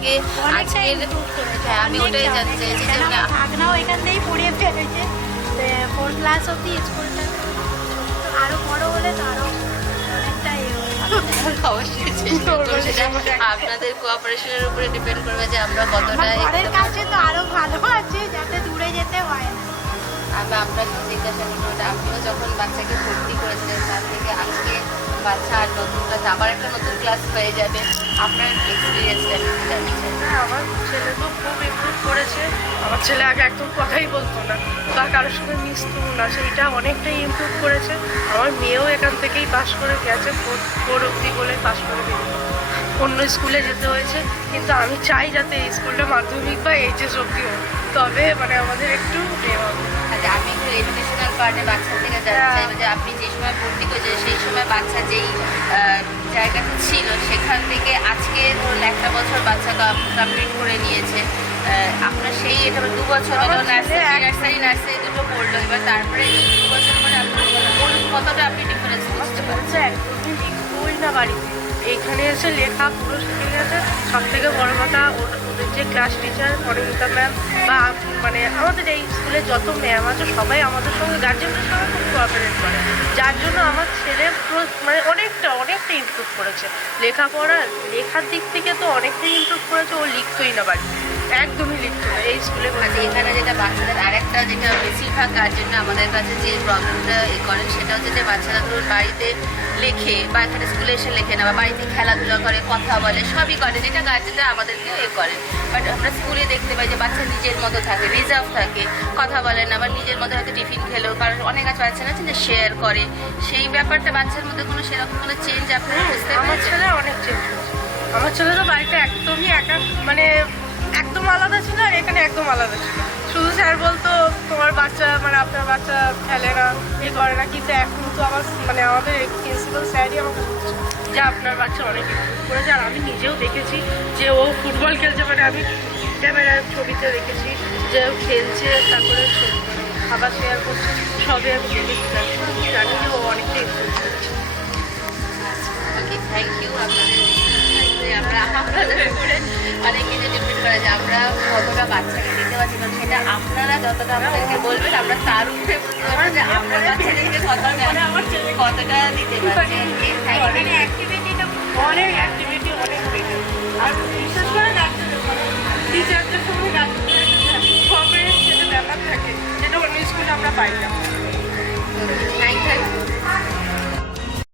থেকে আজকের, হ্যাঁ আমি ওটাই জানতে চাইছি যে ভাগনাও এখান থেকেই পড়িয়ে ফেলেছে 4 ক্লাস অব্দি স্কুলটা, আরো বড় হলে তো আরো অনেকটাই অবশ্যই চেষ্টা করবো। সেটা আপনাদের কোঅপারেশনের উপরে ডিপেন্ড করবে যে আমরা কতটা ঘরের কাছে তো আরো ভালো আছে যাতে দূরে যেতে হয় না। আমি আপনাকে জিজ্ঞাসা করবো, আপনিও যখন বাচ্চাকে ভর্তি করেছিলেন তার থেকে আজকে বাচ্চা আর নতুন ক্লাস, আবার একটা নতুন ক্লাস পেয়ে যাবে, আপনার এক্সপিরিয়েন্সটা একটু জানতে চাই। হ্যাঁ, আমার ছেলে তো খুব ইমপ্রুভ করেছে। আমার ছেলে আগে একদম কথাই বলতো না বা কারোর সঙ্গে মিশতো না, সেইটা অনেকটাই ইমপ্রুভ করেছে। আমার মেয়েও এখান থেকেই পাশ করে গেছে, 4 অব্দি বলে পাশ করে বেরিয়ে অন্য স্কুলে যেতে হয়েছে। কিন্তু আমি চাই যাতে এই স্কুলটা মাধ্যমিক বা এইচএস অব্দি হোক, তবে মানে আমাদের একটু আচ্ছা, আমি একটু এডুকেশনাল পার্টে বাচ্চা থেকে জানতে চাইবো যে আপনি যে সময় ভর্তি করেছেন সেই সময় বাচ্চা যেই জায়গাটা ছিল সেখান থেকে আজকে ধরুন একটা বছর বাচ্চা কমপ্লিট করে নিয়েছে, আপনার সেই এটা 2 বছর হলো নার্সারি দুটো পড়লো, এবার তারপরে 2 বছর পরে আপনার কতটা আপনি ডিফারেন্স বুঝতে পারছেন? একদমই লিখবই না বাড়িতে, এইখানে এসে লেখা পুরো শিখে গেছে। সব থেকে বড় কথা ওদের যে ক্লাস টিচার অনিন্দিতা ম্যাম বা মানে আমাদের এই স্কুলে যত ম্যাম আছে সবাই আমাদের সঙ্গে গার্জেনদের সঙ্গে খুব কোঅপারেট করে, যার জন্য আমার ছেলে পুরো মানে অনেকটা ইমপ্রুভ করেছে। লেখার দিক থেকে তো অনেকটাই ইমপ্রুভ করেছে। ও লিখতোই না বাড়িতে, একদমই লিখতো না এই স্কুলে। আচ্ছা, এখানে যেটা বাচ্চাদের আরেকটা যেটা বেশিরভাগ গার্জেনরা আমাদের কাছে যে প্রবলেমটা করেন সেটা হচ্ছে যে বাচ্চারা ধরুন বাড়িতে লেখে বা এখানে স্কুলে এসে লেখে না, বা বাড়িতে খেলাধুলা করে, কথা বলে, সবই করে, যেটা গার্জেনরা আমাদেরকেও করে। বাট আমরা স্কুলে দেখতে পাই যে বাচ্চা নিজের মতো থাকে, রিজার্ভ থাকে, কথা বলে না, বা নিজের মধ্যে হয়তো টিফিন খেলেও, কারণ অনেক বাচ্চা আছে যে শেয়ার করে, সেই ব্যাপারটা বাচ্চার মধ্যে কোনো সেরকম কোনো চেঞ্জ আপনারা বুঝতে আমার পারছেন? ছেলে অনেক চেঞ্জ হয়েছে। আমার ছেলে তো বাড়িতে একদমই মানে একদম আলাদা ছিল, আর এখানে একদম আলাদা ছিল। শুধু স্যার বলতো তোমার বাচ্চা মানে আপনার বাচ্চা খেলে না, করে না, কিন্তু এখন তো আমার মানে আমাদের প্রিন্সিপাল স্যারই আমাকে বলছে যে আপনার বাচ্চা অনেক ইমপ্রুভ করেছে। আর আমি নিজেও দেখেছি যে ও ফুটবল খেলছে, মানে আমি ক্যামেরার ছবিতে দেখেছি যে ও খেলছে, তারপরে খাবার শেয়ার করছে, সবই আমি দেখেছি। জানি যে ও অনেকটা ইমপ্রুভ করেছে। থ্যাংক ইউ আপনাদের। আমরা আপনাদের উপরে অনেক কিছু ডিপেন্ড করে যে আমরা কতটা বাচ্চাকে দিতে পারছি, কারণ সেটা আপনারা যতটা আমাদেরকে বলবেন আমরা তার উপরে বুঝতে পারবো যে আমরা বাচ্চাদেরকে কতটা দিতে পারছি। এখানে অ্যাক্টিভিটিটা অনেক অ্যাক্টিভিটি অনেক বেশি, আর বিশেষ করে টিচারদের সঙ্গে কোঅপারেট যেটা ব্যাপার থাকে, যেটা অন্য স্কুলে আমরা পাই না। Thank you.